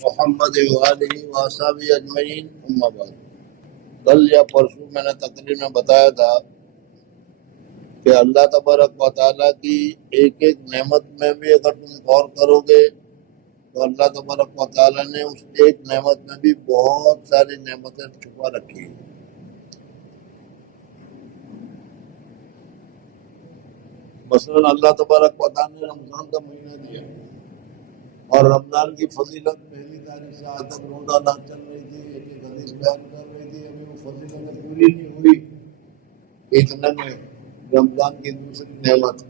محمد وآلہ وصحبہ اجمعین، اما بعد۔ کل یا پرسوں میں نے تقریر میں بتایا تھا کہ اللہ تبارک و تعالیٰ کی ایک ایک نعمت میں بھی اگر تم غور کرو گے تو اللہ تبارک و تعالیٰ نے اس ایک نعمت میں بھی بہت ساری نعمتیں چھپا رکھی ہیں۔ مثلاً اللہ تبارک و تعالیٰ نے رمضان کا مہینہ دیا اور رمضان کی فضیلت پہلی تاریخ سے آج تک روزہ نہ چل رہی تھی، ایک ایک حدیث بیان کر رہی تھی، ابھی وہ فضیلت پوری نہیں ہوئی۔ اتنے میں رمضان کی دوسری نعمت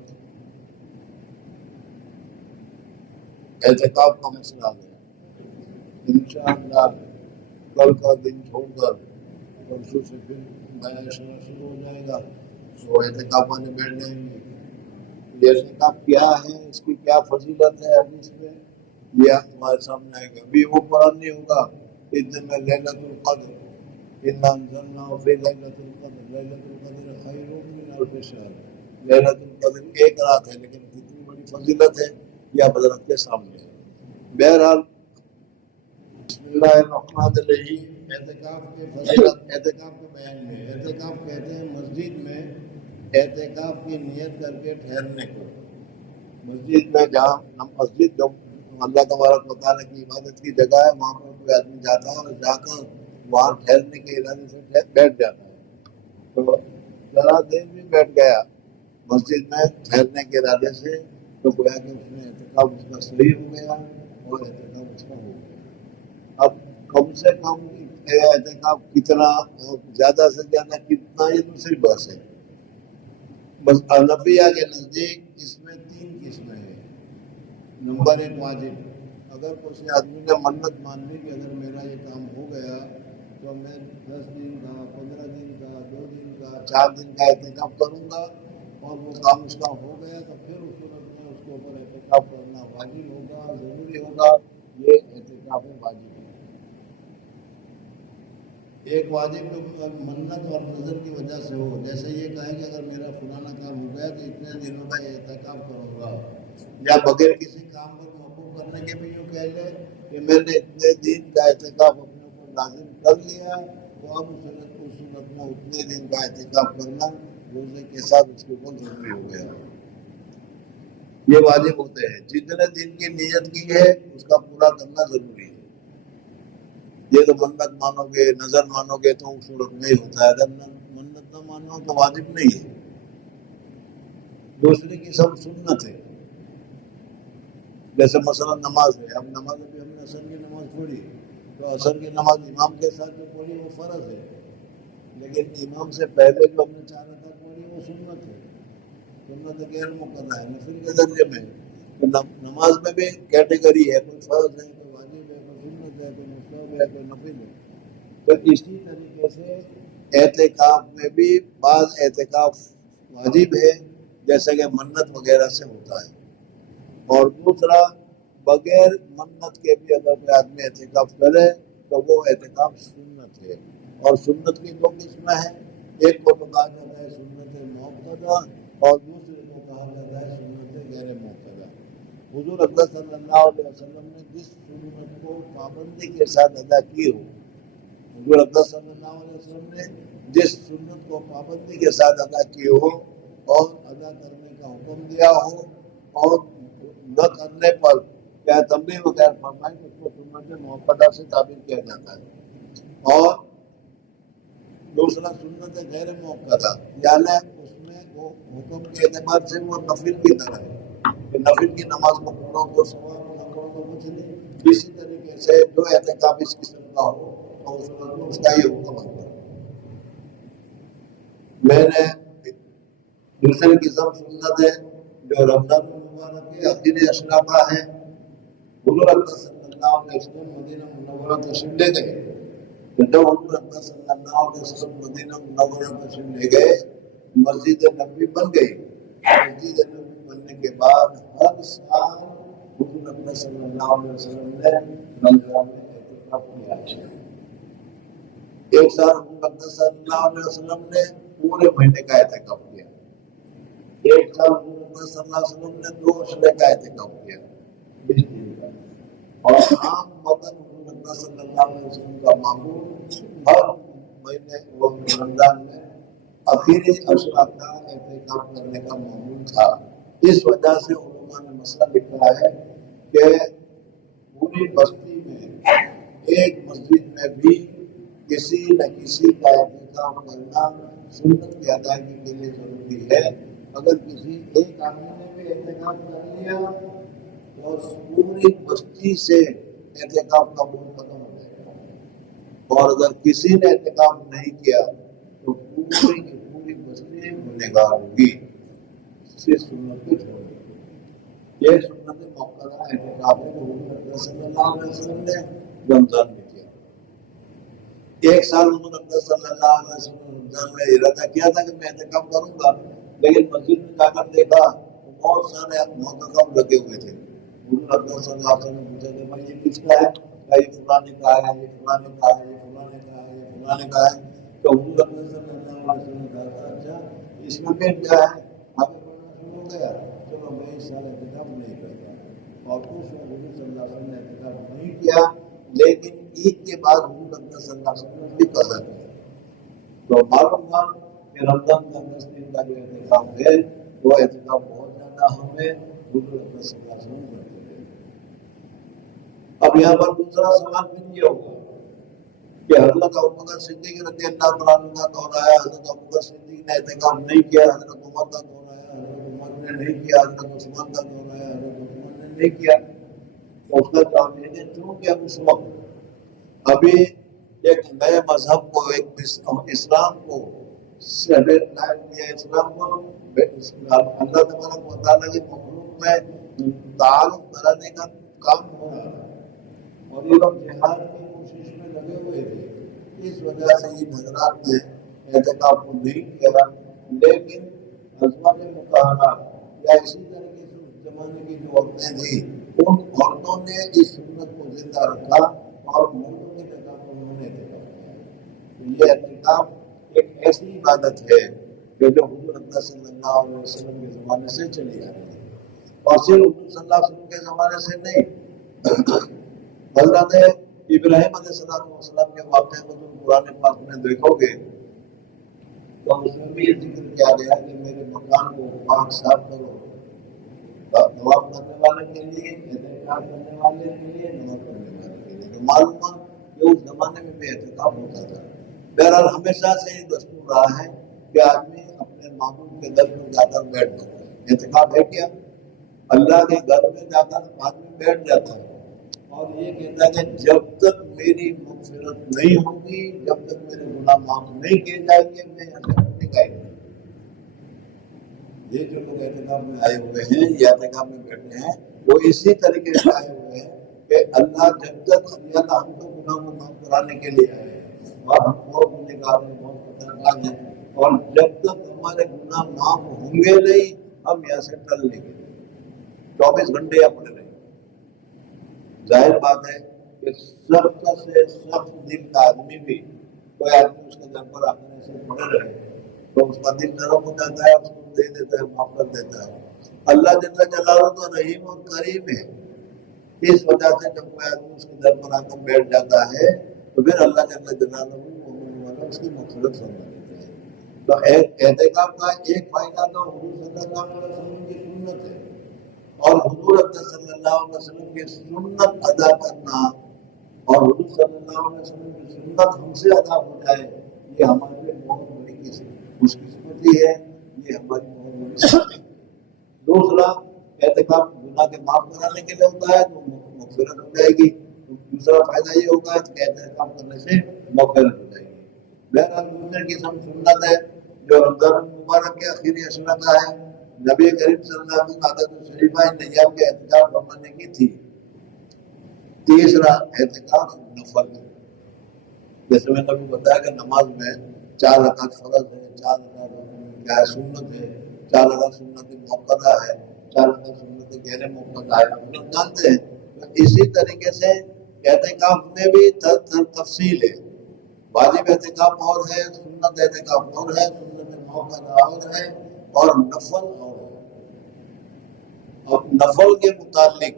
اعتکاف کا مسئلہ آ گیا۔ انشاءاللہ کل کا دن چھوڑ کر پرسوں سے پھر نیا شروع ہو جائے گا، تو اعتکاف والے بیٹھ جائیں گے۔ یہ اعتکاف کیا ہے، اس کی کیا فضیلت ہے حدیث میں، یہ ہمارے سامنے آئے گا۔ ابھی وہ قرآن نہیں ہوگا اتنے میں لیلۃ القدر انا انزلناہ فی لیلۃ القدر، لیلۃ القدر خیر من الف شہر۔ لیلۃ القدر ایک رات ہے لیکن کتنی بڑی فضیلت ہے یہ حضرت کے سامنے ہے۔ بہرحال بسم اللہ الرحمن الرحیم، اعتکاف کے فضیلت، اعتکاف کے بیان میں اعتکاف کہتے ہیں مسجد میں اعتکاف کی نیت کر کے ٹھہرنے کو۔ مسجد میں جہاں مسجد جو اللہ تبارک و تعالیٰ کی عبادت کی جگہ ہے وہاں پر کوئی آدمی جاتا ہے اور جا کر وہاں ٹھہرنے کے ارادے سے بیٹھ جاتا ہے، تو ذرا دیر بھی بیٹھ گیا مسجد میں ٹھہرنے کے ارادے سے تو گویا کہ اس نے اعتکاف اس کا صحیح ہو گیا اور اعتکاف اس کا ہو گیا۔ اب کم سے کم اعتکاف کتنا اور زیادہ سے زیادہ کتنا یہ دوسری بحث ہے۔ بس حنفیہ کے نزدیک اس میں 3 قسمیں ہیں۔ نمبر 1 واجب، اگر کسی آدمی نے منت مان لی کہ اگر میرا یہ کام ہو گیا تو میں 10 دن کا، 15 دن کا، 2 دن کا، 4 دن کا اعتکاف کروں گا اور وہ کام اس کا ہو گیا تو پھر اس صورت میں اس کے اوپر اعتکاف کرنا واجب ہوگا، ضروری ہوگا، یہ اعتکاف واجب ہے۔ ایک واجب جو منت اور نظر کی وجہ سے ہو، جیسے یہ کہیں کہ اگر میرا فلانا کام ہو گیا تو اتنے دنوں کا اعتکاف کروں گا، یا بغیر کسی کام پر موقوف کرنے کے بھی یوں کہہ لے کہ میں نے اتنے دن کا اعتکاف اپنے اوپر لازم کر لیا تو اب اس صورت میں اتنے دن کا اعتکاف کرنا روزے کے ساتھ اس کے اوپر ضروری ہو گیا۔ یہ واجب ہوتے ہیں، جتنے دن کی نیت کی ہے اس کا پورا کرنا ضروری ہے۔ یہ تو منت مانو گے، نظر مانو گے تو صورت نہیں ہوتا ہے، اگر منت نہ مانو تو واجب نہیں ہے۔ دوسری قسم سنت ہے، جیسے مثلا نماز ہے۔ اب نماز ابھی ہم نے عصر کی نماز پڑھی تو عصر کی نماز امام کے ساتھ جو پڑھی وہ فرض ہے، لیکن امام سے پہلے جو ہم نے 4 رکعت پڑھی وہ سنت ہے، سنت غیر مقررہ ہے، نفل کے درجے میں۔ تو نماز میں بھی کیٹیگری ہے، کوئی فرض ہے، کوئی واجب ہے، کوئی سنت ہے، کوئی مستحب ہے، کوئی نفل ہے۔ تو اسی طریقے سے اعتکاف میں بھی بعض اعتکاف واجب ہے جیسا کہ منت وغیرہ سے ہوتا ہے، اور دوسرا بغیر منت کے بھی اگر کوئی آدمی اعتکاف کرے تو وہ اعتکاف سنت ہے۔ اور سنت کی 2 قسمیں ہیں، ایک کو تو کہا جاتا ہے سنت موقدہ اور دوسرے کو کہا جاتا ہے سنت غیر موقدہ۔ حضور اکرم صلی اللہ علیہ وسلم نے جس سنت کو پابندی کے ساتھ ادا کی ہو، حضور اکرم صلی اللہ علیہ وسلم نے جس سنت کو پابندی کے ساتھ ادا کی ہو اور ادا کرنے کا حکم دیا ہو اور نہ کرنے پر کیا تنبیہ وغیرہ فرمائے تو اس کو سنت موقدہ سے تعبیر کیا جاتا ہے۔ اور دوسرا سنت غیر موقدہ، یعنی اس میں وہ حکم کے اعتبار سے وہ نفل کی طرح ہے کہ نفل کی نماز کو پڑھو کو ثواب نہ کرو کو کچھ نہیں۔ اسی طریقے سے جو اعتکاف اس قسم کا ہو تو اس کا یہ حکم ہوتا ہے۔ میں نے دوسری قسم سنت ہے جو رمضان المبارک کے آخری اشراقہ ہے۔ حضور اکرم صلی اللہ علیہ وسلم مدینہ منورہ تشریف لے گئے، جب حضور اکرم صلی اللہ علیہ وسلم مدینہ منورہ تشریف لے گئے مسجد نبوی بن گئی۔ مسجد نبوی بننے کے بعد ہر سال حضور اکرم صلی اللہ علیہ وسلم نے رمضان میں اعتکاف کیا۔ ایک سال حضور اکرم صلی اللہ علیہ وسلم نے پورے مہینے کا اعتکاف کیا، ایک سال حضور صلی اللہ علیہ وسلم نے 2 اشرے کا اہتکاف کیا 20 دن کا، اور عام وطن حضور صلی اللہ علیہ وسلم کا معمول ہر مہینے وہ رمضان میں آخری اشرا کا اہتکاف کرنے کا معمول تھا۔ اس وجہ سے علماء نے مسئلہ لکھا ہے کہ پوری بستی میں ایک مسجد میں بھی کسی نہ کسی کا اہتکاف کرنا سنت کی ادائیگی کے لیے ضروری ہے۔ اگر کسی ایک آدمی نے بھی اہتکاف کر لیا تو پوری بستی سے اہتکاف کا بول ختم ہو جائے گا، اور اگر کسی نے اہتکاف نہیں کیا تو پوری کی پوری بستی گنہگار ہوگی۔ اس سنت کو چھوڑ دیں۔ یہ سنت موقعہ اہتکاف ہے جو حضور صلی اللہ علیہ وسلم نے رمضان میں کیا۔ ایک سال حضور صلی اللہ علیہ وسلم نے رمضان میں ارادہ کیا تھا کہ میں اہتکاف کروں گا، لیکن مسجد میں جا کر دیکھا تو بہت سارے معتکف لگے ہوئے تھے۔ حضور صلی اللہ علیہ وسلم نے پوچھا کہ بھائی یہ کس کا ہے؟ یہ فلاں نے کہا ہے، یہ فلاں نے کہا ہے، یہ فلاں نے کہا ہے، یہ فلاں نے کہا ہے۔ تو حضور صلی اللہ علیہ وسلم نے کہا اچھا اس میں پھر کیا ہے؟ آگے بڑھنا شروع ہو گیا، چلو میں اس سال اہتکاف نہیں کرتا۔ اور اس میں حضور صلی اللہ علیہ وسلم نے اہتکاف نہیں کیا، لیکن عید کے بعد حضور صلی اللہ علیہ وسلم نے بھی قضا کیا۔ تو معلوم ہوا کہ رمضان کا 10 دن کا جو اہتکاف ہے وہ اہتکاف بہت زیادہ ہمیں حضور صلی اللہ علیہ وسلم کرتے تھے۔ اب یہاں پر دوسرا سوال پھر یہ ہوگا کہ حضرت ابوبکر صدیق رضی اللہ عنہ کا دور آیا، حضرت ابوبکر صدیق نے اہتکاف نہیں کیا، حضرت عمر کا دور آیا، حضرت عمر نے نہیں کیا، حضرت عثمان کا دور آیا، حضرت عثمان نے نہیں کیا۔ تو اس کا جواب یہ ہے چونکہ اس وقت ابھی ایک نئے مذہب کو، ایک اسلام کو اسلام کو اللہ تبارک و تعالیٰ کی مخلوق میں تعلق بنانے کا کام ہو رہا ہے، اور یہ لوگ جہاد کی کوشش میں لگے ہوئے تھے۔ اس وجہ سے یہ حضرات نے اہتکاف کو نہیں کیا، لیکن ازواج مطہرات یا اسی طریقے سے اس زمانے کی جو عورتیں تھیں ان عورتوں نے اس سنت کو زندہ رکھا اور مردوں کی جگہ پر انہوں نے اہتکاف کیا۔ یہ اہتکاف ایک ایسی عبادت ہے جو حضور صلی اللہ علیہ وسلم کے زمانے سے چلی آ رہی ہے، اور صرف حضور صلی اللہ علیہ وسلم کے زمانے سے نہیں، حضرت ابراہیم علیہ السلام کے واقعے کو تم قرآن پاک میں دیکھو گے تو اس میں بھی یہ ذکر کیا گیا کہ میرے مکان کو پاک صاف کرو، طواف کرنے والے کے لیے، اعتکاف کرنے والے کے لیے، نماز پڑھنے والے کے لیے۔ تو معلوم ہے کہ اس زمانے میں بھی اعتکاف ہوتا تھا۔ بہرحال ہمیشہ سے یہ دستور رہا ہے کہ آدمی اپنے معبود کے در میں جا کر بیٹھ جاتا ہے۔ اعتکاف ہے کیا؟ اللہ کے گھر میں جا کر آدمی بیٹھ جاتا ہے اور یہ کہتا ہے کہ جب تک میری مغفرت نہیں ہوگی، جب تک میرے گناہ معاف نہیں کیے جائیں گے، میں یہاں سے نہیں گائے گا۔ یہ جو لوگ اعتکاف میں آئے ہوئے ہیں یا اعتکاف میں بیٹھے ہیں وہ اسی طریقے سے آئے ہوئے ہیں کہ اللہ جب تک اللہ ہم کو گناہ کو معاف کرانے کے لیے آئے ہیں، اور ہم بہت گنہگار ہیں، بہت خطرناک ہیں، اور جب تک ہمارے گناہ معاف ہوں گے نہیں ہم یہاں سے ٹل لیں گے، 24 گھنٹے یا پڑے رہیں گے۔ ظاہر بات ہے کہ سخت سے سخت دل کا آدمی بھی، کوئی آدمی اس کے گھر پر آنے سے پڑے رہے تو اس کا دل نرم ہو جاتا ہے، اس کو دے دیتا ہے، معاف کر دیتا ہے۔ اللہ جل جلالہ تو رحیم اور کریم ہے، اس وجہ سے جب کوئی آدمی اس کے در پر آ کر بیٹھ جاتا ہے تو پھر اللہ جل جلالہ اس کی مغفرت فرما دیتے ہیں۔ تو اعتکاف کا ایک فائدہ تو حضور صلی اللہ علیہ وسلم کی سنت ہے، اور حضور صلی اللہ علیہ وسلم کی سنت ادا کرنا اور حضور صلی اللہ علیہ وسلم کی سنت ہم سے ادا ہو جائے، یہ ہمارے لیے بہت بڑی خوش قسمتی ہے، یہ ہماری بہت بڑی سنت ہے۔ دوسرا، اعتکاف گناہ کے معاف کرانے کے لیے ہوتا ہے تو مغفرت ہو جائے گی۔ دوسرا فائدہ یہ ہوگا کہ اعتکاف کرنے سے مغفرت ہو جائے گی۔ بہرحال دوسرے قسم سنت ہے جو رمضان المبارک کے آخری اشرا کا ہے۔ نبی کریم صلی اللہ علیہ وسلم عادت شریفہ نیام کے اعتکاف فرمانے کی تھی۔ تیسرا اعتکاف نفل ہے، جیسے میں نے ابھی بتایا کہ نماز میں 4 رکعت فرض ہے، 4 رکعت کیا ہے سنت ہے، 4 رکعت سنت موقدہ ہے، 4 رکعت سنت غیر موقدہ ہے، ہم لوگ جانتے ہیں۔ اسی طریقے سے اعتکاف میں بھی تفصیل ہے، واجب اعتکاف اور ہے، سنت اعتکاف اور ہے، سنت موقدہ اور ہے، اور نفل اور ہے۔ اب نفل کے متعلق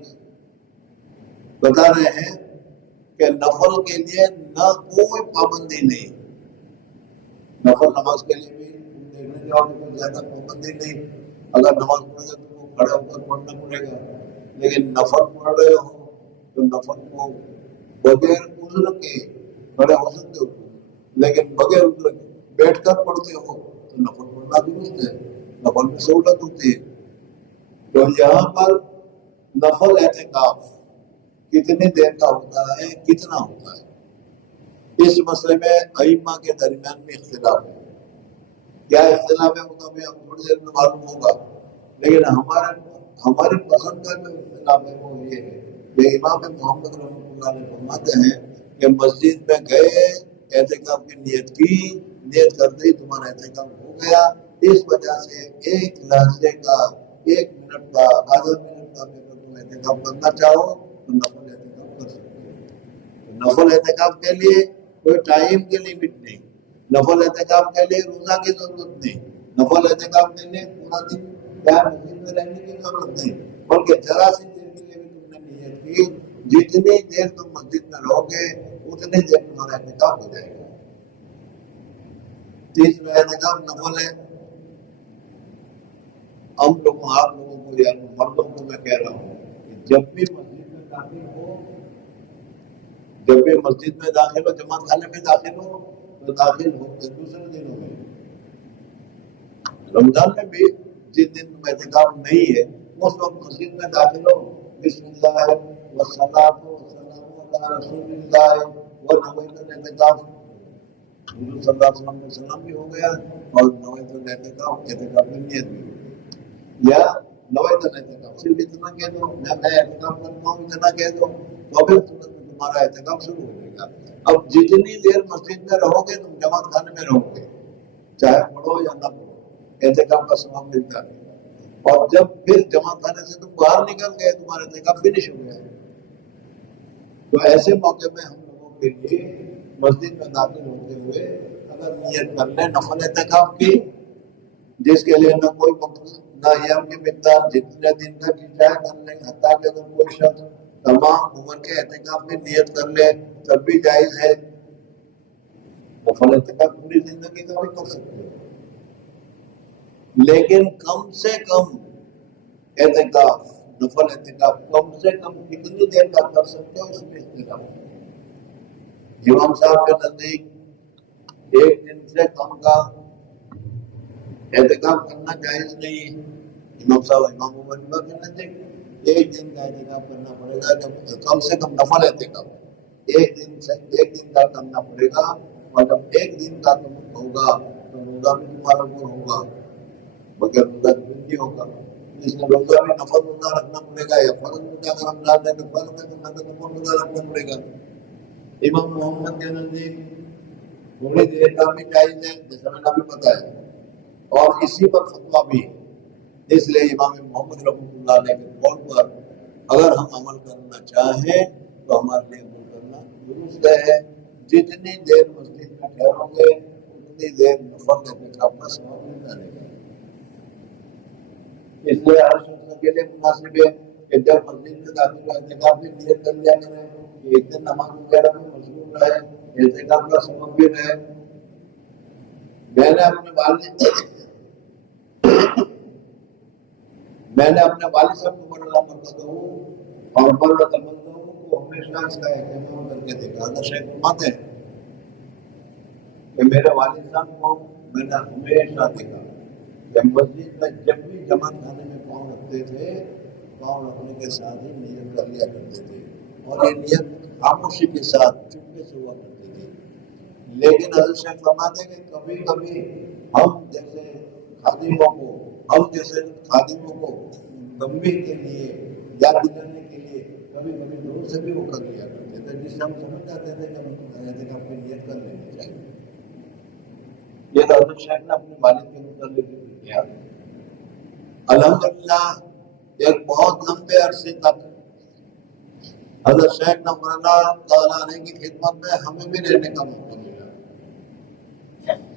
بتا رہے ہیں کہ نفل کے لیے نہ کوئی پابندی نہیں، نفل نماز کے لیے بھی دیکھنے جاؤ تو زیادہ پابندی نہیں، اگر نماز پڑھے گا تو وہ کھڑے ہو کر پڑھنا پڑے گا، لیکن نفل پڑھ رہے ہو تو نفل کو بغیر عذر کے کھڑے ہو سکتے ہو، لیکن بغیر عذر کے بیٹھ کر پڑھتے ہو تو نفل پڑھنا درست ہے، نفل میں سہولت ہوتی ہے۔ تو یہاں پر نفل اعتکاف کتنی دیر کا ہوتا ہے، کتنا ہوتا ہے، اس مسئلے میں ائمہ کے درمیان میں اختلاف ہے۔ کیا اختلاف ہے وہ تو ہمیں تھوڑی دیر میں معلوم ہوگا، لیکن ہماری پسند کا جو اختلاف ہے وہ یہ ہے کہ امام محمد رحمۃ اللہ علیہ فرماتے ہیں کہ مسجد میں گئے، اعتکاف کی نیت کی، نیت کرتے ہی تمہارا اعتکاف ہو گیا، اس وجہ سے ایک لحظے کا، ایک منٹ کا، آدھا منٹ کا بھی اگر تم اعتکاف کرنا چاہو تو نفل اعتکاف کر سکتے ہو۔ نفل اعتکاف کے لیے کوئی ٹائم کی لمٹ نہیں، نفل اعتکاف کے لیے روزہ کی ضرورت نہیں، نفل اعتکاف کے لیے پورا دن مسجد میں رہنے کی ضرورت نہیں، بلکہ ذرا سی دیر کے لیے بھی تم نے نیت کی، جتنی دیر تم مسجد میں رہو گے اتنی دیر تمہارا اعتکاف ہو جائے گا۔ تیسرا اعتکاف نفل ہے۔ ہم لوگوں، آپ لوگوں کو یا مردوں کو میں کہہ رہا ہوں کہ جب بھی مسجد میں داخل ہو، جب بھی مسجد میں داخل ہو، جماعت خانے میں داخل ہو تو داخل ہوتے دوسرے دنوں میں، رمضان میں بھی جس دن اعتکاف نہیں ہے اس وقت مسجد میں داخل ہو، بسم اللہ والصلاۃ والسلام علی رسول اللہ ونویت الاعتکاف، حضور صلی اللہ علیہ وسلم کا سلام بھی ہو گیا اور نویت الاعتکاف، اعتکاف کی نیت بھی، یا نویت الاعتکاف صرف اتنا کہہ دو، میں اعتکاف کرتا ہوں اتنا کہہ دو، تو پھر تمہارا اعتکاف شروع ہو جائے گا۔ اب جتنی دیر مسجد میں رہو گے تم جماعت خانے میں رہو گے، چاہے پڑھو یا نہ پڑھو، اعتکاف کا ثواب ملتا ہے۔ اور جب پھر جماعت خانے سے تم باہر نکل گئے، تمہارا اعتکاف فنش ہو گیا۔ تو ایسے موقع میں ہم لوگوں کے لیے مسجد میں داخل ہوتے ہوئے اگر نیت کر لیں نفل اعتکاف کی، جس کے لیے نہ کوئی مقصد، نہ ایام کی مقدار، جتنے دن تک چاہے کر لیں، حتیٰ کہ اگر کوئی شخص تمام عمر کے اعتکاف میں نیت کر لے تب بھی جائز ہے، نفل اعتکاف پوری زندگی کا بھی کر سکتے ہیں، لیکن کم سے کم اعتکاف، نفل اعتکاف کم سے کم کتنی دیر کا کر سکتے ہو، اس میں اختلاف ہے۔ امام صاحب کے نزدیک ایک دن سے کم کا اعتکاف کرنا جائز نہیں، امام صاحب امام ابو حنیفہ کے نزدیک ایک دن کا اعتکاف کرنا پڑے گا، جب کم سے کم نفل اعتکاف ایک دن کا کرنا پڑے گا، اور جب ایک دن کا ہوگا تو روزہ بھی تمہارا اوپر ہوگا، مگر روزہ نہیں ہوگا، اس میں روزہ بھی نفل روزہ رکھنا پڑے گا، یا فرض روزہ اگر رمضان ہے تو فرض روزہ رکھنا پڑے گا۔ امام محمد کے نزدیک تھوڑی دیر کا بھی جائز ہے، جیسا میں نے ابھی بتایا، اور اسی پر فتویٰ بھی ہے، اس لیے امام محمد رحمۃ اللہ علیہ کے قول پر اگر ہم عمل کرنا چاہیں تو ہمارے لیے عمل کرنا درست ہے، جتنی دیر مسجد میں ٹھہرو گے اتنی دیر نفل اعتکاف کا ثواب مل جائے گا۔ اس لیے ہر شخص کے لیے مناسب ہے کہ جب مسجد میں داخل ہو اعتکاف کی نیت کر لیا کریں کہ ایک دن نماز وغیرہ میں مشغول رہے، اعتکاف کا ثواب بھی رہے۔ میں نے اپنے والد صاحب کو بڑا مرتبہ اور بڑا تمنا کو ہمیشہ اس کا اہتمام کر کے دیکھا۔ حضرت شیخ فرماتے ہیں کہ میرے والد صاحب کو میں نے ہمیشہ دیکھا کہ مسجد میں جب بھی جماعت خانے میں پاؤں رکھتے تھے، پاؤں رکھنے کے ساتھ ہی نیت کر لیا کرتے تھے، اور یہ نیت خاموشی کے ساتھ چپکے سے ہوا کرتی تھی۔ لیکن حضرت شیخ فرماتے ہیں کہ کبھی کبھی ہم جیسے خادموں کو تنبیہ کے لیے، یاد دلانے کے لیے کبھی کبھی دور سے بھی وہ کر لیا کرتے تھے، جس سے ہم سمجھ جاتے تھے کہ ہم اعتکاف کی نیت کر لینی چاہیے۔ یہ تو حضرت شیخ نے اپنے والد کے متعلق کیا۔ الحمدللہ ایک بہت لمبے عرصے تک حضرت شیخ نور اللہ تعالیٰ عنہ کی خدمت میں ہمیں بھی رہنے کا موقع ملا۔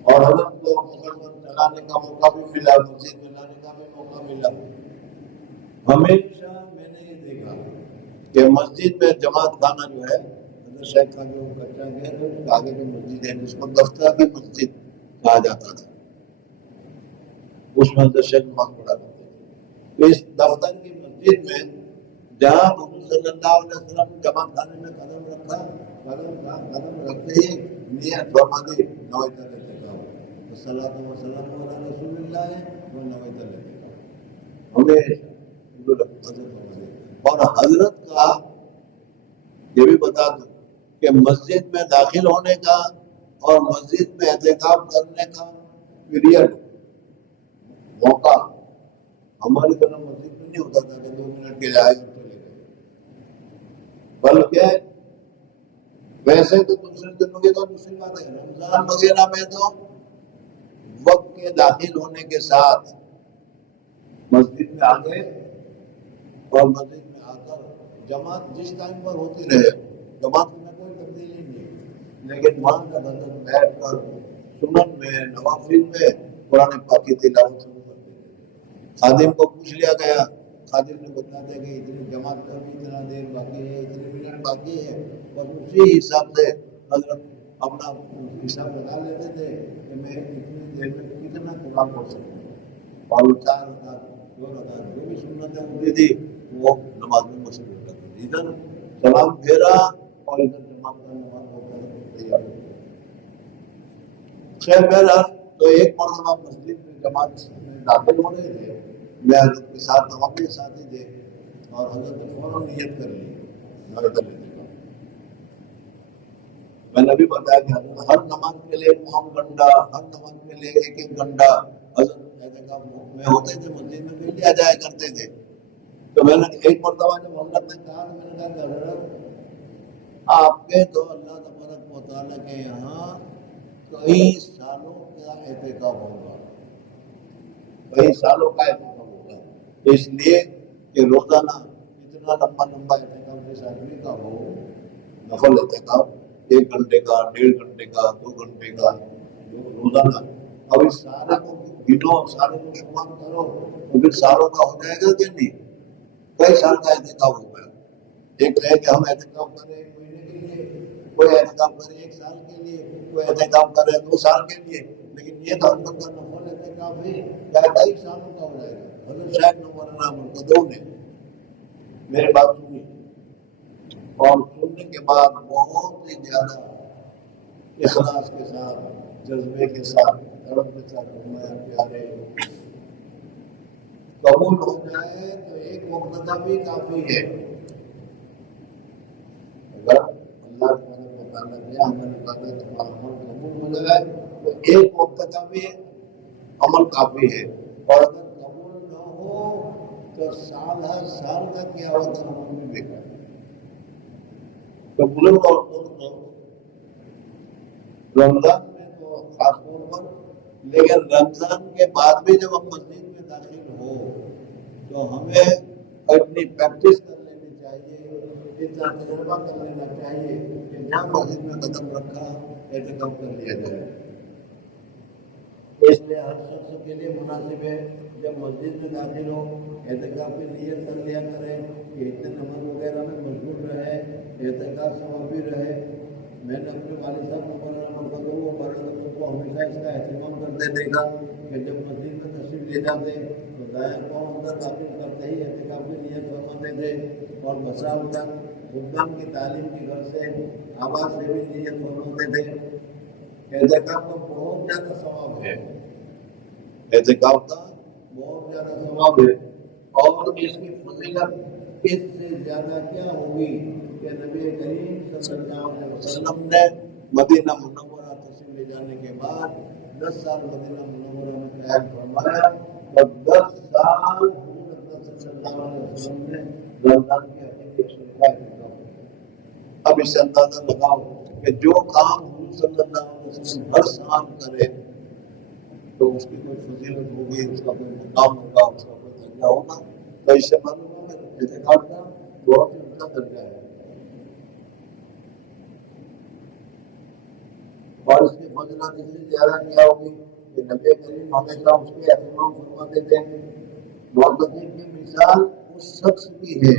اور حضرت کو مسلمان چلانے کا موقع بھی ملا، مسجد میں لانے کا بھی موقع ملا۔ ہمیشہ میں نے یہ دیکھا کہ مسجد میں جماعت خانہ جو ہے حضرت شیخ کا جو کچا گھر ہے آگے جو مسجد ہے جس کو دفتر کی مسجد کہا جاتا تھا، اس میں حضرت شیخ نماز پڑھا کرتے تھے۔ تو اس دفتر کی مسجد میں جہاں حضور صلی اللہ علیہ وسلم جماعت خانے میں قدم رکھا، قدم رکھتے ہی نیت فرما دی نویت الاعتکاف، الصلاۃ والسلام علی رسول اللہ و نویت الاعتکاف، ہمیشہ اور حضرت کا یہ بھی بتا دوں کہ مسجد میں داخل ہونے کا اور مسجد میں اعتکاف کرنے کا پیریڈ موقع ہماری طرح مسجد میں نہیں ہوتا تھا کہ 2 منٹ کے لیے آئے اور چلے گئے، بلکہ ویسے تو دوسرے دنوں کی تو دوسری بات ہے، رمضان وغیرہ میں تو وقت کے داخل ہونے کے ساتھ مسجد میں آ گئے اور مسجد میں آ کر جماعت جس ٹائم پر ہوتی رہے، جماعت میں کوئی تبدیلی نہیں، لیکن وہاں کا نظر بیٹھ کر سنن میں نوافل میں قرآن پاک کی تلاوت شروع کر دی۔ خادم کو پوچھ لیا گیا، خادم نے بتا دیا کہ اتنی جماعت کا بھی اتنا دیر باقی ہے، اتنے منٹ باقی ہے، اور اسی حساب سے حضرت اپنا حساب لگا لیتے تھے کہ میں اتنی دیر میں کتنا قرآن پڑھ سکتا ہوں، اور 4 رکعت 2 رکعت جو بھی سنتیں ہوتی تھی وہ نماز میں مصروف کرتے تھے، ادھر سلام پھیرا اور ادھر جماعت کا نماز ہو کر تیار ہو گیا۔ خیر بہرحال تو ایک مرتبہ مسجد میں جماعت میں داخل ہو رہے تھے، میں حضرت کے ساتھ ہم اپنے ساتھی تھے اور حضرت نے فوراً نیت کر لی نویت الاعتکاف۔ میں نے بھی بتایا کہ ہر نماز کے لیے 5 گھنٹہ، ہر نماز کے لیے 1 گھنٹہ حضرت اعتکاف میں ہوتے تھے، مسجد میں بھی لیا جایا کرتے تھے۔ تو میں نے ایک مرتبہ جب حضرت نے کہا، میں نے کہا کہ حضرت آپ کے تو اللہ تبارک و تعالیٰ کے یہاں کئی سالوں کا اعتکاف ہوگا، کئی سالوں کا اعتکاف ہوگا، اس لیے کہ روزانہ اتنا لمبا اعتکاف جس آدمی کا ہو، نفل اعتکاف 1 گھنٹے کا، 1.5 گھنٹے کا، 2 گھنٹے کا روزانہ، اب اس سارے کو گنو، سارے کو شمار کرو تو پھر سالوں کا ہو جائے گا کہ نہیں؟ کئی سال کا اعتکاف ہو گیا۔ ایک ہے کہ ہم اعتکاف کریں 1 مہینے کے لیے، کوئی اعتکاف کرے 1 سال کے لیے، کوئی اعتکاف کرے 2 سال کے لیے، لیکن یہ تو ہم لوگ کا نفل اعتکاف ہے کیا کئی سالوں کا ہو جائے گا۔ حضرت شاہد مولانا مرتضیٰ نے میرے بات سنی اور سننے کے بعد بہت ہی زیادہ اخلاص کے ساتھ، جذبے کے ساتھ، دھڑم کے ساتھ فرمایا پیارے قبول ہو جائے تو 1 وقت بھی کافی ہے، اگر اللہ تعالیٰ نے عمل کرنے تمہارا عمل قبول ہو جائے تو 1 وقت کا بھی عمل کافی ہے، اور اگر قبول نہ ہو تو سال ہر سال کا کیا ہوا تھا عمل بھی بیکار ہے۔ تو بزرگ عورتوں کو رمضان میں تو خاص طور پر، لیکن رمضان کے بعد بھی جب ہم مسجد میں داخل ہو تو ہمیں اپنی پریکٹس کر لینی چاہیے، اتنا تجربہ کر لینا چاہیے کہ جہاں مسجد میں قدم رکھا اعتکاف کر لیا جائے۔ اس لیے ہر شخص کے لیے مناسب ہے جب مسجد میں داخل ہو اعتکاف کی نیت کر لیا کرے کہ اتنے نماز وغیرہ میں مشغول رہے، اعتکاف ثوابی رہے۔ میں نے اپنے والد صاحب کو ہمیشہ اس کا اہتمام کرتے دیکھا کہ جب مسجد میں تشریف لے جاتے تو دائیں پاؤں اندر داخل کرتے ہی اعتکاف کی نیت فرماتے تھے، اور بسا اوقات حکام کی تعلیم کی گھر سے آواز سے بھی نیت فرماتے تھے۔ اعتکاف کا بہت زیادہ ثواب ہے، اعتکاف کا بہت زیادہ ثواب ہے، اور اس کی فضیلت اس سے زیادہ کیا ہوگی کہ نبی کریم صلی اللہ علیہ وسلم نے مدینہ منورہ تشریف لے جانے کے بعد 10 سال مدینہ منورہ میں قیام فرمایا، اور 10 سال حضور صلی اللہ علیہ وسلم نے رمضان کے حقیقی اصول کا اہتمام کیا۔ اب اس سے اندازہ لگاؤ کہ جو کام حضور صلی اللہ علیہ وسلم ہر سال کرے تو اس کی کوئی فضیلت ہوگی، اس کا کوئی مقام ہوگا، اس کا کوئی درجہ ہوگا۔ تو اس سے معلوم ہوگا کہ اعتکاف کا بہت ہی اونچا درجہ ہے۔ اور اس کی فضیلت اس سے زیادہ کیا ہوگی کہ نبی کریم ہمیشہ اس کے اہتمام فرماتے تھے. معتکف کی مثال اس شخص کی ہے،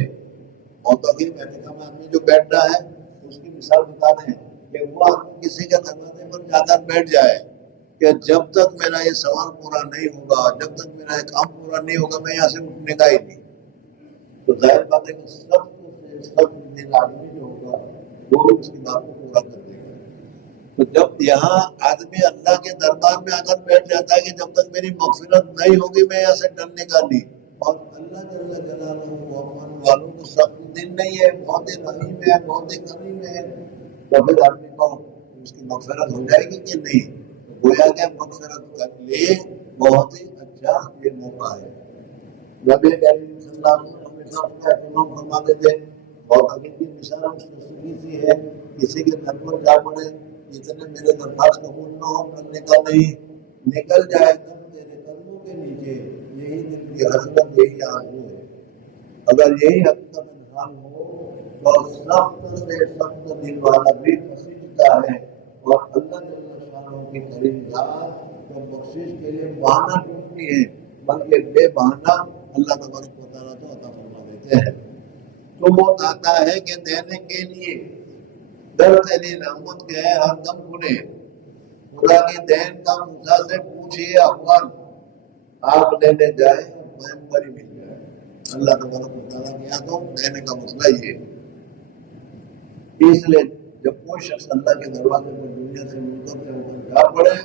معتکف اعتکاف میں آدمی جو بیٹھ رہا ہے اس کی مثال بتا رہے ہیں کہ وہ کسی کے دروازے پر جا کر بیٹھ جائے کہ جب تک میرا یہ سوال پورا نہیں ہوگا، جب تک میرا یہ کام پورا نہیں ہوگا، میں یہاں سے اٹھنے کا ہی نہیں. تو ظاہر بات ہے کہ سب دل آدمی جو ہوگا وہ بھی اس کی بات کو پورا کر دے گا. تو جب یہاں آدمی اللہ کے دربار میں آ کر بیٹھ جاتا ہے کہ جب تک میری مغفرت نہیں ہوگی میں یہاں سے ڈرنے کا نہیں، اور اللہ جل جلالہ والوں کو سب دن نہیں ہے، بہت ہی رحیم ہے، بہت ہی کریم ہے، تو پھر آدمی کو اس کی مغفرت ہو جائے گی کہ نہیں؟ گویا کہ مغفرت کر لے بہت ہی اچھا یہ موقع ہے. نبی کریم صلی اللہ علیہ وسلم ہمیشہ اپنا اہتمام فرماتے تھے. بہت آگے کی مثال اس تصویر سی ہے، کسی کے گھر پر جا پڑے اتنے میرے درخواست قبول نہ ہو کرنے کا نہیں، نکل جائے تب تیرے قدموں کے نیچے یہی دل کی حسرت، یہی آرزو ہے. اگر یہی حقیقت انسان ہو تو سخت سے سخت دل والا بھی پسندتا ہے، اور اللہ کی کریم ذات اور بخشش کے لیے بہانہ ڈھونڈتی ہے، بلکہ بے بہانہ اللہ تبارک و تعالیٰ کو عطا فرما دیتے ہیں. تو وہ آتا ہے کہ دینے کے لیے در تیری رحمت کے ہے ہر دم کھلے. خدا کی دین کا موسیٰ سے پوچھئے احوال، آپ لینے جائے بہن پری مل جائے. اللہ تبارک و تعالیٰ کے یہاں تو دینے کا مسئلہ یہ ہے. اس لیے جب کوئی شخص اللہ کے دروازے پر دنیا سے منتقل ہو کر جا پڑے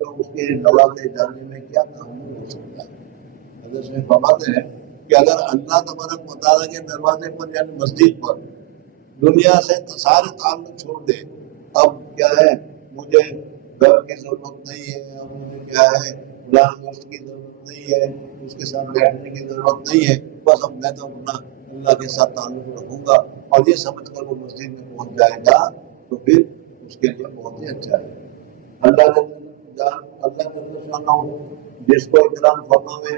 تو اس کے نوازے جانے میں کیا تحمل ہو سکتا ہے. حضرت سے فرماتے ہیں کہ اگر اللہ تبارک و تعالیٰ کے دروازے پر یعنی مسجد پر دنیا سے سارے تعلق چھوڑ دے، اب کیا ہے مجھے گھر کی ضرورت نہیں ہے، اب مجھے کیا ہے فلاں دوست کی ضرورت نہیں ہے، اس کے ساتھ بیٹھنے کی ضرورت نہیں ہے، بس اب میں تو اپنا اللہ کے ساتھ تعلق رکھوں گا، اور یہ سمجھ کر وہ مسجد میں پہنچ جائے گا تو پھر اس کے لیے بہت ہی اچھا ہے. اللہ جس کو اکرام فرماوے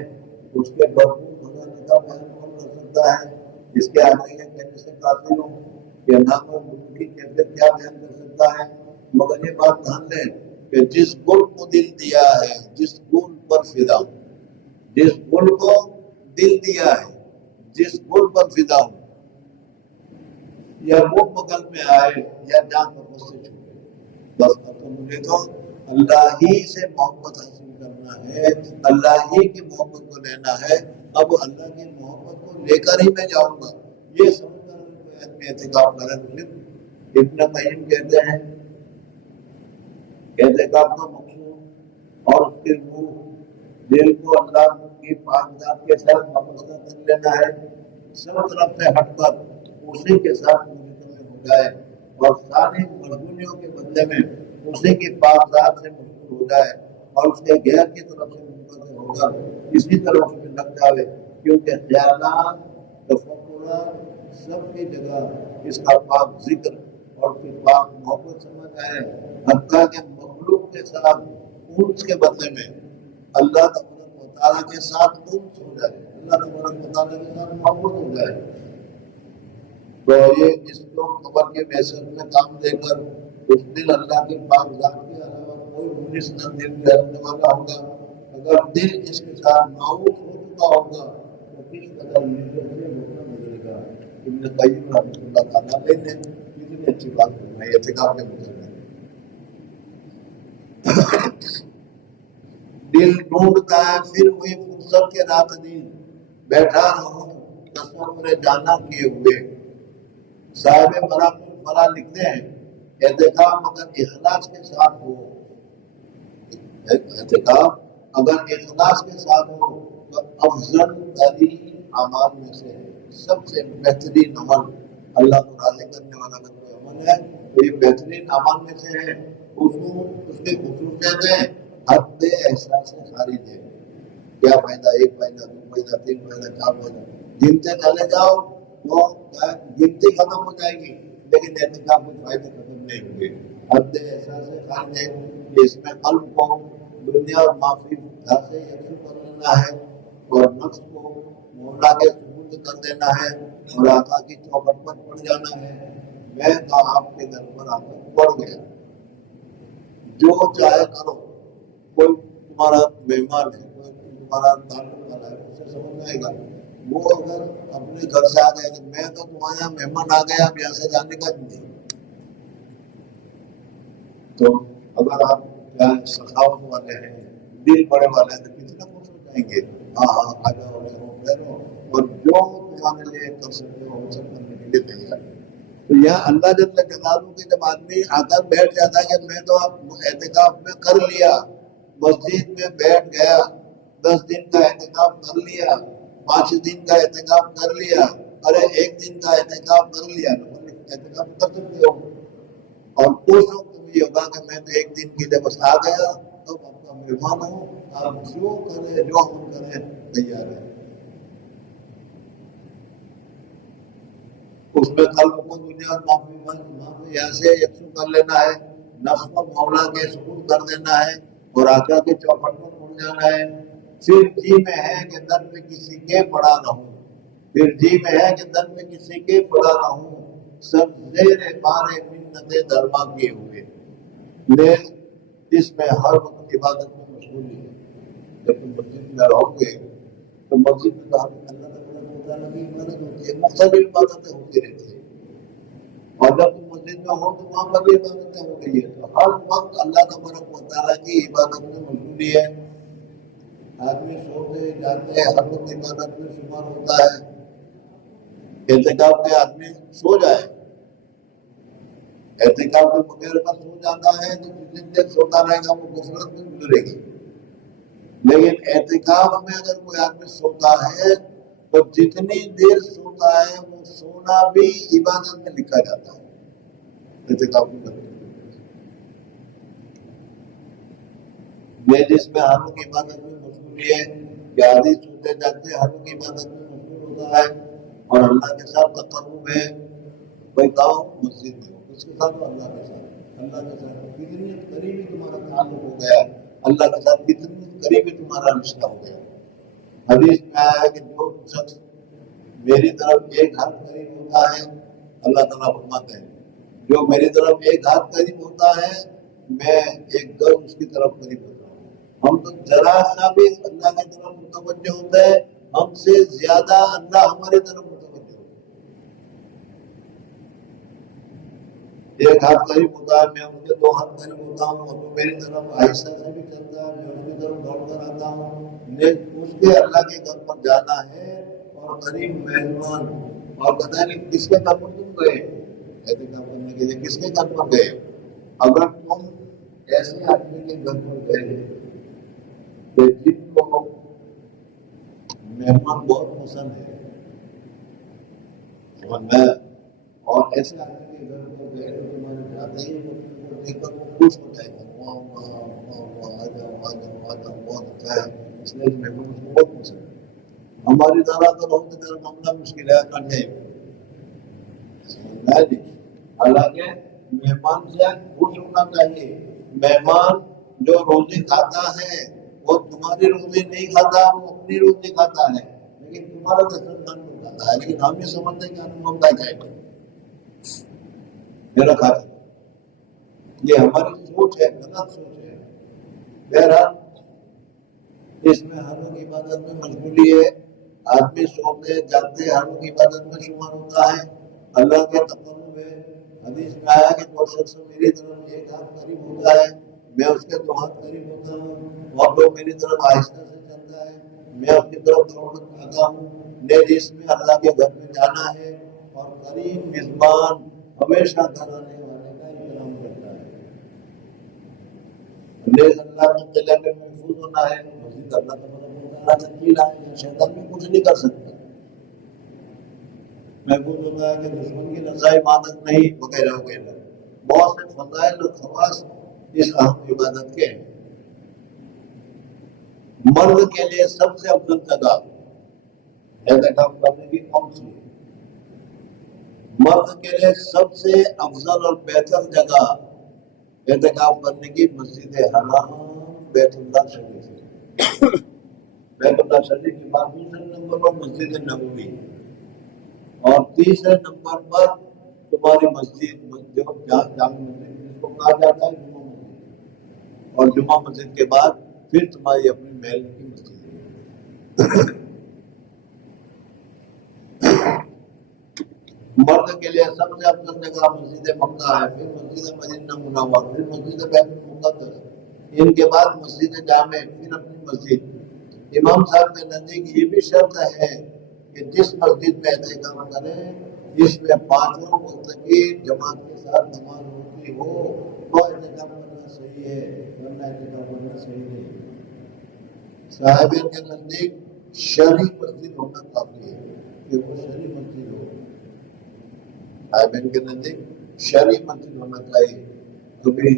اس کے بھرپور خزانے کا بیان کون کر سکتا ہے. جس کے آگے یہ کہنے سے قاصر ہوں کہ نام کی کیفیت کیا بیان کر سکتا ہے. مگر یہ بات دھیان لیں کہ جس گل کو دل دیا ہے، جس گل پر فدا ہوں، جس گل کو دل دیا ہے، جس گل پر فدا ہوں، یا وہ بغل میں آئے یا جان پر سے چھوٹے، بس اب تو مجھے تو اللہ ہی سے محبت حاصل کرنا ہے، اللہ ہی کی محبت کو لینا ہے. اب اللہ کی محبت کو لے کر ہی میں جاؤں گا. یہ سمجھ کر میں اعتکاف کریں. ابن قیم کہتے ہیں اعتکاف کا مقصود اور اس کے روح دل کو اللہ کی پاک ذات کے ساتھ وابستہ کر لینا ہے، سب طرف سے ہٹ کر اسی کے ساتھ منتقل ہو جائے اور ساری مشغولیوں کے بدلے میں اسی کی پاک ذات سے مشغول ہو جائے اور اس کے غیر کی طرف سے منتقل ہوگا اسی طرف سے لگ جائے. کیونکہ خیالات تفکرات سب کی جگہ اس کا پاک ذکر اور پھر پاک محبت سمجھ آئے، حتیٰ کہ مخلوق کے ساتھ انس کے بدلے میں اللہ تبارک و تعالیٰ کے ساتھ انس ہو جائے، اللہ تبارک و تعالیٰ کے ساتھ محبت ہو جائے. تو یہ اس کو خبر کے محسوس میں کام دے کر اس دل اللہ کے پاک ذات کے علاوہ کوئی منس نہ دل رہنے والا ہوگا. اگر دل اس کے ساتھ معروف ہو چکا ہوگا تو کس قدر ملے گا. ابن قیم رحمۃ اللہ تعالیٰ نے کتنی اچھی بات فرمائی اعتکاف کے متعلق. دل ڈھونڈتا ہے پھر وہی فرصت کے رات دن بیٹھا رہوں تصور جانا کیے ہوئے. صاحب مراقب فلا لکھتے ہیں اعتکاف اگر اخلاص کے ساتھ ہو، اعتکاف اگر اخلاص کے ساتھ ہو تو افضل ترین اعمال میں سے سب سے بہترین عمل، اللہ کو راضی کرنے والا اگر کوئی عمل ہے تو یہ بہترین عمل میں سے ہے. اس کی خصوصیت ہے حد احساس سے خارج ہے. کیا فائدہ؟ ایک فائدہ، دو فائدہ، تین فائدہ، چار فائدہ، گنتے چلے جاؤ تو گنتی ختم ہو جائے گی لیکن اعتکاف کے فائدے ختم نہیں ہوں گے. حد احساس سے خارج ہے کہ اس میں قلب کو دنیا اور معافی گھر سے یقین کر لینا ہے اور نفس کو مولا کے ثبوت کر دینا ہے اور آقا کی چوکھٹ پر پڑ جانا ہے. میں تو آپ کے گھر پر آ کر پڑ گیا. جو چاہے کرو. کوئی تمہارا مہمان ہے, کوئی تمہارا تعلق والا ہے, اسے سمجھ آئے گا. وہ اگر اپنے گھر سے آ گئے کہ میں تو تمہارے یہاں مہمان آ گیا, اب یہاں سے جانے کا نہیں. تو اگر آپ سخاوت والے ہیں, دل بڑے والے ہیں, تو کتنا کچھ ہو جائیں گے. ہاں ہاں آ جاؤ بیٹھو, اور جو تمہارے لیے کر سکتے ہو وہ سب کرنے کے لیے تیار. تو یہاں اللہ جل جلالہ کے جب آدمی آ کر بیٹھ جاتا ہے کہ میں تو اب اعتکاف میں کر لیا, مسجد میں بیٹھ گیا, 10 دن کا اعتکاف کر لیا, 5 دن کا اعتکاف کر لیا, ارے 1 دن کا اعتکاف کر لیا, اعتکاف کر سکتے ہو. اور اس وقت یہ ہوگا کہ میں تو 1 دن کے لیے بس آ گیا, تو آپ کا مہمان ہوں, آپ جو کریں جو ہم کریں تیار ہے. اس میں قلب کو دنیا معافی یہاں سے یکسو کر لینا ہے, نفس کو مولا کے سکون کر دینا ہے, اور آقا کے چوکھٹ پر مڑ جانا ہے. پھر جی میں ہے کہ در میں کسی کے پڑا نہ ہوں, پھر جی میں ہے کہ در میں کسی کے پڑا نہ ہوں, سب زیر بار منت درما کیے ہوئے. اس میں ہر وقت عبادت میں مشغول ہے. جب تم مسجد میں رہو گے تو مسجد میں تو اللہ تعالیٰ کی عبادت ہوتی ہے, مختلف عبادتیں ہوتی رہتی ہیں. اور جب تم مسجد میں ہو تو وہاں پر بھی عبادتیں ہو گئی ہے. تو ہر وقت اللہ تبارک و تعالیٰ کی عبادت میں مشغولی ہے. آدمی سوتے جاتے ہر وقت عبادت میں شمار ہوتا ہے. اعتکاف میں آدمی سو جائے, اعتکاف کے بغیر کا سو جاتا ہے تو جتنی دیر سوتا رہے گا وہ غفلت میں گزرے گی. لیکن اعتکاف میں اگر کوئی آدمی سوتا ہے تو جتنی دیر سوتا ہے وہ سونا بھی عبادت میں لکھا جاتا ہے. اعتکاف میں جس میں ہم کی عبادت میں مشغول ہے کہ آدھی سوتے جاتے ہم کی عبادت میں مشغول ہوتا ہے, اور اللہ کے ساتھ تقرب ہے. کوئی گاؤں مسجد میں اس کے ساتھ اللہ کے ساتھ, اللہ کے ساتھ کتنی قریبی تمہارا تعلق ہو گیا, اللہ کے ساتھ کتنی قریبی تمہارا رشتہ ہو گیا. حدیث میں آیا ہے کہ جو شخص میری طرف ایک ہاتھ قریب ہوتا ہے, اللہ تعالیٰ فرماتے ہیں جو میری طرف ایک ہاتھ قریب ہوتا ہے میں ایک گز اس کی طرف قریب ہوتا ہوں. ہم تو ذرا سا بھی اللہ کی طرف متوجہ ہوتے ہیں, ہم سے زیادہ اللہ ہماری طرف متوجہ ہوتا ہے. ایک ہاتھ قریب ہوتا ہے, میں ان کے 2 ہاتھ قریب ہوتا ہوں, اور وہ میری طرف آہستہ سے بھی چلتا ہے, میں اس کی طرف دوڑ کر آتا ہوں. اس کے اللہ کے گھر پر جانا ہے اور قریب مہمان, اور پتہ نہیں کس کے گھر پر تم گئے اعتکاف کرنے کے لیے, کس کے گھر پر گئے. اگر تم ایسے آدمی کے گھر پر گئے کہ جن کو مہمان بہت پسند ہے, اور ایسے آدمی کے گھر پر گئے تو تمہارے جاتے ہی دیکھ کر وہ خوش ہو جائے گا, بہت اچھا ہے, اس لیے مہمان کو بہت پسند ہے. ہماری طرح تو بہت زیادہ معاملہ مشکل ہے کرنے. حالانکہ مہمان سے خوش ہونا چاہیے. مہمان جو روزی کھاتا ہے وہ تمہاری روزی نہیں کھاتا, وہ اپنی روزی کھاتا ہے, لیکن تمہارا دسترخوان نہیں کھاتا ہے. لیکن ہم یہ سمجھتے ہیں کہ ہم منگا جائے گا میرا کھاتا. یہ ہماری سوچ ہے, غلط سوچ ہے. بہرحال اس میں ہر وقت عبادت میں مشغولی ہے. آدمی سوتے جاتے ہر وقت عبادت میں شمار ہوتا ہے, اللہ کے تقرب ہے. حدیث میں آیا کہ جو شخص میری طرف ایک ہاتھ قریب ہوتا ہے میں اس کے 2 ہاتھ قریب ہوتا ہوں, اور جو میری طرف آہستہ سے چلتا ہے میں اس کی طرف دوڑ کر آتا ہوں. جس میں اللہ کے گھر میں جانا ہے, اور قریب میزبان ہمیشہ گھر آنے والے کا احترام کرتا ہے. اللہ کے قلعے میں محفوظ ہونا ہے, مسجد اللہ تعالیٰ تنقید ہے, شیطان بھی کچھ نہیں کر سکتا. محفوظ ہوتا ہے کہ دشمن کی نظر عبادت نہیں وغیرہ وغیرہ. بہت سے فضائل اور خواص اس اہم عبادت کے ہیں. مرد کے لیے سب سے افضل جگہ اعتکاف کرنے کی کون سی ہے؟ مرد کے لیے سب سے افضل اور بہتر جگہ اعتکاف کرنے کی مسجد حرام بیت اللہ شریف ہے. بیت اللہ شریف کے بعد دوسرے نمبر پر مسجد نبوی, اور تیسرے نمبر پر تمہاری مسجد جامع مسجد جس کو کہا جاتا ہے جمعہ مسجد. اور جمعہ مسجد کے بعد پھر تمہاری اپنی محل کی مسجد ہے۔ مرد کے لیے سب سے افضل جگہ مسجد مکہ ہے، پھر مسجد مدینہ منورہ، پھر مسجد بیت المقدس، ان کے بعد مسجد جامع، پھر اپنی مسجد۔ امام صاحب کے نزدیک یہ بھی شرط ہے کہ جس مسجد میں اعتکاف کریں جس میں پانچوں وقت کی جماعت کے ساتھ نماز ہوتی ہو وہ اعتکاف کرنا صحیح ہے، ورنہ اعتکاف کرنا صحیح نہیں۔ صاحبین کے نزدیک شرعی مسجد ہونا کافی ہے کہ وہ شرعی مسجد ہو، صاحبین کے نزدیک شرعی مسجد ہونا چاہیے، کبھی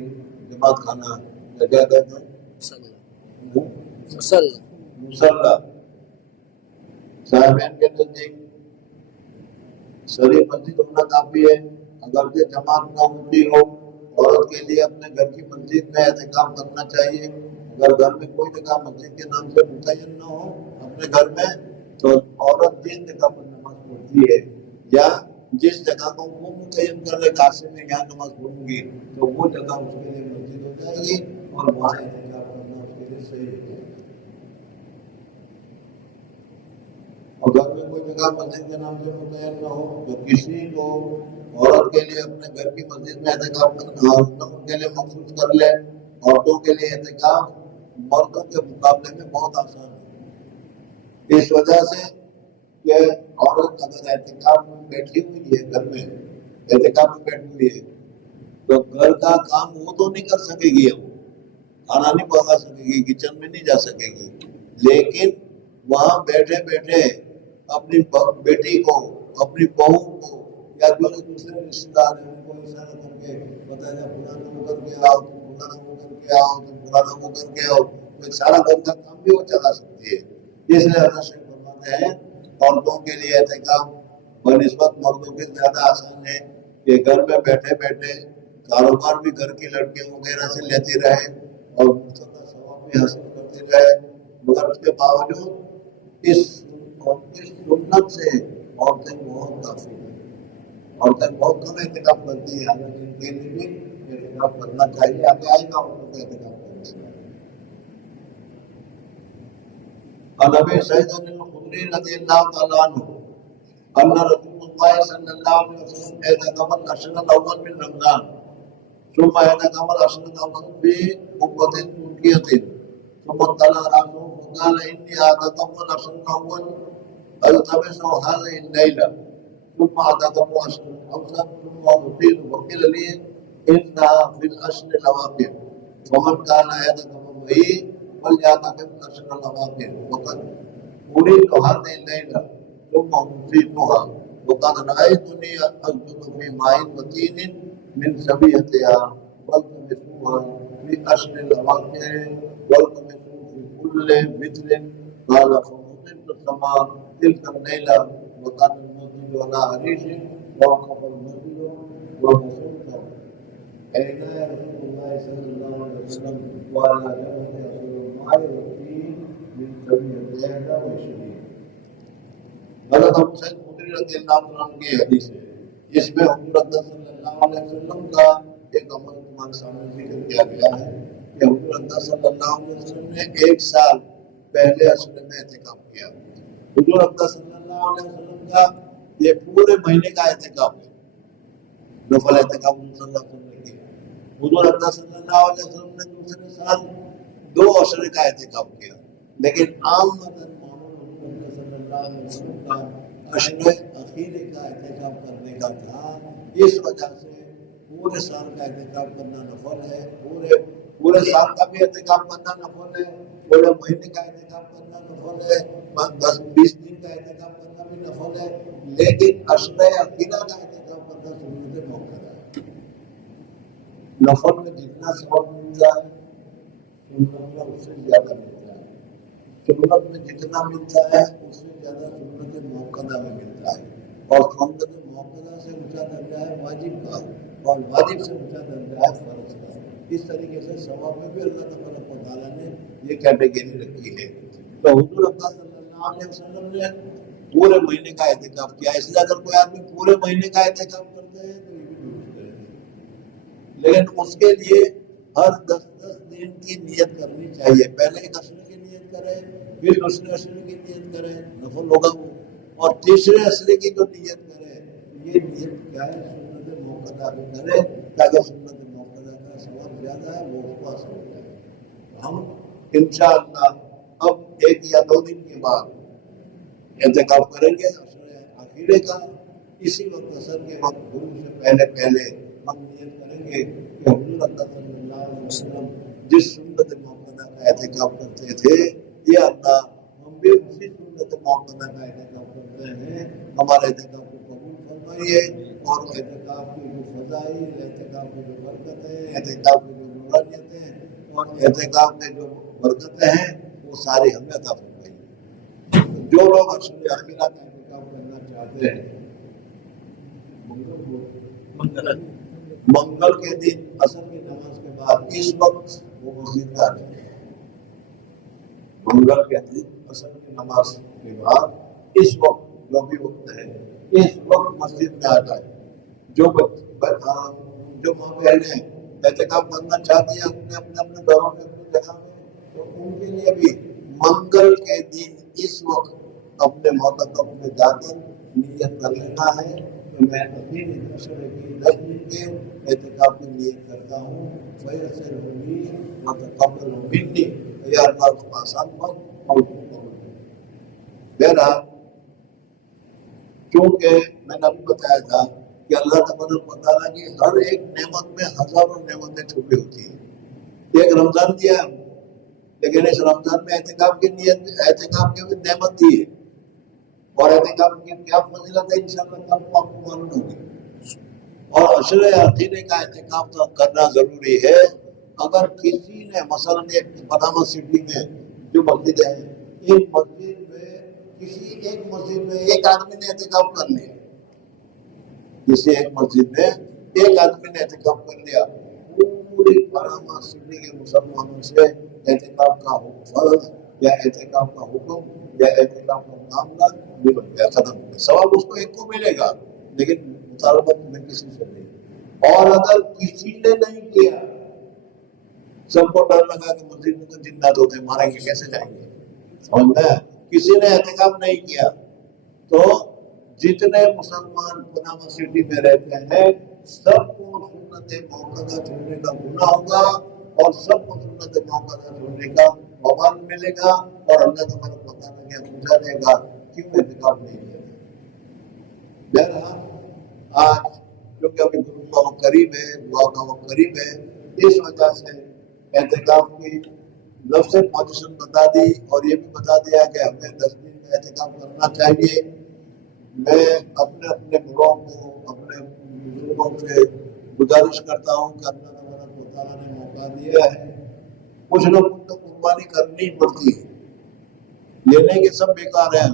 جماعت خانہ لگا دیتا مسلح۔ صاحبین کے نزدیک شرعی مسجد ہونا کافی ہے، اگر یہ جماعت نہ ہوتی ہو عورت کے لیے اپنے گھر کی مسجد میں اعتکاف کرنا چاہیے۔ اگر گھر میں کوئی جگہ مسجد کے نام سے متعین نہ ہو اپنے گھر میں تو عورت جس جگہ پر نماز پڑھتی ہے یا جس جگہ کو وہ متعین کر لے کاسے میں یہاں نماز پڑھوں گی تو وہ جگہ اس کے لیے مسجد ہو جائے گی اور وہاں اعتکاف کرنا اس کے لیے صحیح ہو جائے گا۔ اور گھر میں کوئی جگہ مسجد کے نام سے متعین نہ ہو تو کسی کو عورت کے لیے اپنے گھر کی مسجد میں اعتکاف کرنا عورتوں کے لیے مخصوص کر لے۔ عورتوں کے لیے اعتکاف مردوں کے مقابلے میں بہت آسان ہے، اس وجہ سے کہ عورت اگر اعتکاف میں بیٹھی ہوئی ہے، گھر میں اعتکاف میں بیٹھی ہوئی ہے تو گھر کا کام وہ تو نہیں کر سکے گی، اب کھانا نہیں پکا سکے گی، کچن میں نہیں جا سکے گی، لیکن وہاں بیٹھے بیٹھے اپنی بیٹی کو اپنی بہو کو یا جو دوسرے رشتے دار ہیں ان کو اشارہ کر کے بتایا فلانا وہ کر کے آؤ، تم فلانا وہ کر کے آؤ، تم فلانا وہ کر کے آؤ، تو سارا گھر کا کام بھی وہ چلا سکتی ہے۔ اس لیے اللہ شیخ فرماتے ہیں عورتوں کے لیے اعتکاف بنسبت مردوں کے زیادہ آسان ہے کہ گھر میں بیٹھے بیٹھے کاروبار بھی گھر کی لڑکیوں وغیرہ سے لیتی رہے اور مستقل ثواب بھی حاصل کرتی رہے، مگر اس کے باوجود اس سنت سے عورتیں بہت کافی ہیں، عورتیں بہت کم اعتکاف کرتی ہیں، حالانکہ ان کے لیے بھی اعتکاف کرنا چاہیے، آگے آئے گا عورتوں کو اعتکاف کرنا چاہیے۔ عن ابي سعيد الخدري رضي الله تعالى عنه ان رسول الله صلى الله عليه وسلم اعتكف العشر الاول من رمضان ثم اعتكف العشر الاول بقبة تركية ثم طلع راسه فقال اني اعتكف العشر الاول التمس هذه الليلة ثم اعتكف العشر الاوسط ثم اطيل وقيل لي انها في العشر الاواخر ومن كان يعتكف معي وليعتكف العشر الاواخر وقد اريد هذه الليلة ثم أصيبها وقد رأيتني أسجد في ماء متين من سبيتها والتمسوها في أشهر الأواخر والتمسوا في كل مثل قال فمطرت السماء تلك الليلة وكان المسجد على عريش ووقف المسجد وبصرت أين رسول الله صلى الله عليه وسلم وعلى جبهة رسول الله والتين من سبيتها وشبيه۔ حضرت ابو سعید خدری رضی اللہ عنہ کی حدیث ہے، اس میں حضور اکرم صلی اللہ علیہ وسلم کا ایک عمل تمہارے سامنے ذکر کیا گیا ہے کہ حضور اکرم صلی اللہ علیہ وسلم نے ایک سال پہلے عشر میں اعتکاف کیا۔ حضور اکرم صلی اللہ علیہ وسلم کا یہ پورے مہینے کا اعتکاف ہے، نفل اعتکاف صلی اللہ علیہ وسلم نے کیا۔ حضور اکرم صلی اللہ علیہ وسلم نے دوسرے سال 2 عشر کا اعتکاف کیا، لیکن عام مدن عشر اخیر کا اعتکاف کرنے کا تھا، اس وجہ سے پورے سال کا اعتکاف کرنا نفل ہے، پورے سال کا بھی اعتکاف کرنا نفل ہے، پورے مہینے کا اعتکاف کرنا نفل ہے، 10-20 دن کا اعتکاف کرنا بھی نفل ہے، لیکن عشر اخیرہ کا اعتکاف کرنا سنت موقع ہے۔ نفل میں جتنا ثواب ملتا ہے سنت میں اس سے زیادہ ملتا ہے، سنت میں جتنا ملتا ہے اس سے زیادہ سنت موقعہ میں ملتا ہے، اور سنت موقعہ سے اونچا درجہ ہے واجب کا، اور واجب سے اونچا درجہ ہے فرض کا۔ اس طریقے سے ثواب میں بھی اللہ تبارک و تعالیٰ نے یہ کیٹیگری رکھی ہے۔ تو حضور اکرم صلی اللہ علیہ وسلم نے پورے مہینے کا اعتکاف کیا، اس لیے اگر کوئی آدمی پورے مہینے کا اعتکاف کرتے ہیں تو یہ بھی درست ہے، لیکن اس کے لیے ہر 10 دن دین کی نیت کرنی چاہیے. پہلے ایک عشرے کی نیت کرے, پھر دوسرے عشرے کی نیت کرے, نفل ہوگا وہ. اور تیسرے عشرے کی جو نیت کرے, یہ نیت کیا ہے, سنت موقدہ بھی کرے, تاکہ سنت موقدہ کا ثواب زیادہ ہے وہ اس کو حاصل ہو جائے. ہم انشاءاللہ اب 1 یا 2 دن کے بعد اعتکاف کریں گے عشرے آخرے کا. اسی وقت عصر کے وقت غروب سے پہلے ہم نیت کریں گے کہ حضور اللہ صلی اللہ علیہ وسلم جس سنت موقدہ کا اعتکاف کرتے تھے, یا اللہ ہم بھی اسی سنت موقدہ کا اعتکاف کرتے ہیں, ہمارے اعتکاف کو قبول فرمائیے. اور اعتکاف کی جو فضائل, اعتکاف کی جو برکتیں, اعتکاف کی جو نورانیتیں اور اعتکاف میں جو برکتیں ہیں, وہ ساری ہمیں عطا فرمائیے. جو لوگ عشر آخرہ کا اعتکاف کرنا چاہتے ہیں, منگل کے دن عصر کی نماز کے بعد اس وقت وہ مسجد میں آ جائیں. منگل کے دن عصر کی نماز کے بعد اس وقت جو بھی وقت ہے, اس وقت مسجد میں آ جائے. جو ماں بہنیں اعتکاف کرنا چاہتی ہیں اپنے گھروں میں, اپنی جگہ میں, تو ان کے لیے بھی منگل کے دن اس وقت اپنے معتکف میں جا کر نیت کر لینا ہے کہ میں اپنی عشرے کی 10 دن کے اعتکاف کی نیت کرتا ہوں. فیصل ہوگی متقبل منی, یا اللہ کو آسان پر اور بہرحال چونکہ میں نے ابھی بتایا تھا کہ اللہ تبارک و تعالیٰ کی ہر ایک نعمت میں ہزاروں نعمتیں چھپی ہوتی ہیں. ایک رمضان دیا ہے, لیکن اس رمضان میں اعتکاف کی نیت, اعتکاف کی بھی نعمت دی ہے, اور اعتکاف کی کیا فضیلت ہے انشاءاللہ کل کو آپ کو معلوم ہوگی. اور عشر آخرے کا اعتکاف تو کرنا ضروری ہے. اگر کسی نے مثلا ایک پناما سٹی میں جو مسجد ہے, ایک مسجد میں کسی ایک مسجد میں ایک آدمی نے اعتکاف کر لیا, کسی ایک مسجد میں ایک آدمی نے اعتکاف کر لیا, پوری پناما سٹی کے مسلمانوں سے اعتکاف کا فرض یا اعتکاف کا حکم یا اعتکاف کا معاملہ نبٹ گیا, ختم ہو گیا. ثواب اس کو ایک کو ملے گا, لیکن مطالبت میں کسی سے نہیں. اور اگر کسی نے نہیں کیا, سب کو ڈر لگا کہ مسجد میں تو جنات ہوتے ہیں, ماریں گے, کیسے جائیں گے, سمجھنا ہے, کسی نے اعتکاف نہیں کیا, تو جتنے مسلمان پناما سٹی میں رہتے ہیں سب کو سنت موقدہ چھوڑنے کا گناہ ہوگا, اور سب کو سنت موقدہ چھوڑنے کا وبال ملے گا, اور اللہ تبارک و تعالیٰ نے پوچھا دے گا کیوں اعتکاف نہیں کیا. بہرحال آج کیونکہ ابھی گرو کا وقت قریب ہے, دعا کا وقت قریب ہے, اس وجہ سے اعتکاف کی لفظ پوزیشن بتا دی, اور یہ بھی بتا دیا کہ ہمیں 10 دن میں اعتکاف کرنا چاہیے. میں اپنے بڑوں کو, اپنے بزرگوں سے گزارش کرتا ہوں کہ اللہ تبارک و تعالیٰ نے موقع دیا ہے, کچھ نہ کچھ تو قربانی کرنی پڑتی ہے. یہ نہیں کہ سب بیکار ہیں,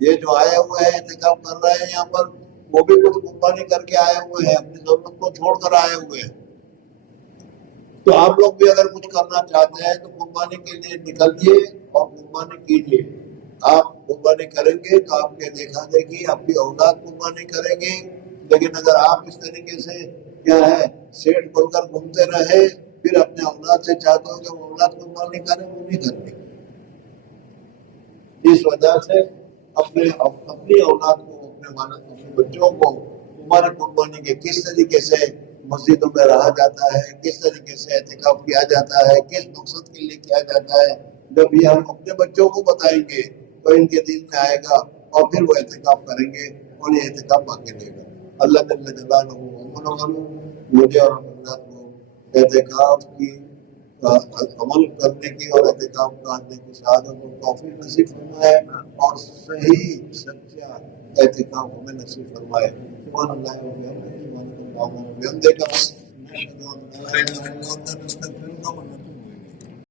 یہ جو آئے ہوئے ہیں اعتکاف کر رہے ہیں یہاں پر, وہ بھی کچھ قربانی کر کے آئے ہوئے ہیں, اپنی ضرورت کو چھوڑ کر آئے ہوئے ہیں. تو آپ لوگ بھی اگر کچھ کرنا چاہتے ہیں تو قربانی کے لیے نکلیے اور قربانی کیجیے. آپ قربانی کریں گے تو آپ کے دیکھا دیکھی آپ کی اولاد قربانی کریں گے, لیکن اگر آپ اس طریقے سے کیا ہے سیٹ کھول کر گھومتے رہے, پھر اپنے اولاد سے چاہتے ہو کہ وہ اولاد قربانی کریں, وہ نہیں کرنی. اس وجہ سے اپنی اولاد کو, اپنے بچوں کو ہمارے قربانی کے کس طریقے سے مسجدوں میں رہا جاتا ہے, کس طریقے سے اعتکاف کیا جاتا ہے, کس مقصد کے لیے کیا جاتا ہے, جب یہ ہم اپنے بچوں کو بتائیں گے تو ان کے دل میں آئے گا, اور پھر وہ اعتکاف کریں گے, اور یہ اعتکاف باقی رہے گا. اللہ جل جلالہ مجھے اور اپنے کو اعتکاف کی عمل کرنے کی اور اعتکاف کرنے کی شہادت کو توفیق نصیب فرمائے, اور صحیح سچا اعتکاف ہمیں نصیب فرمائے. سبحان اللہ و بحمدہ, سبحان اللہ و بحمدہ, نشہد ان لا الہ الا انت نستغفرک و نتوب الیک.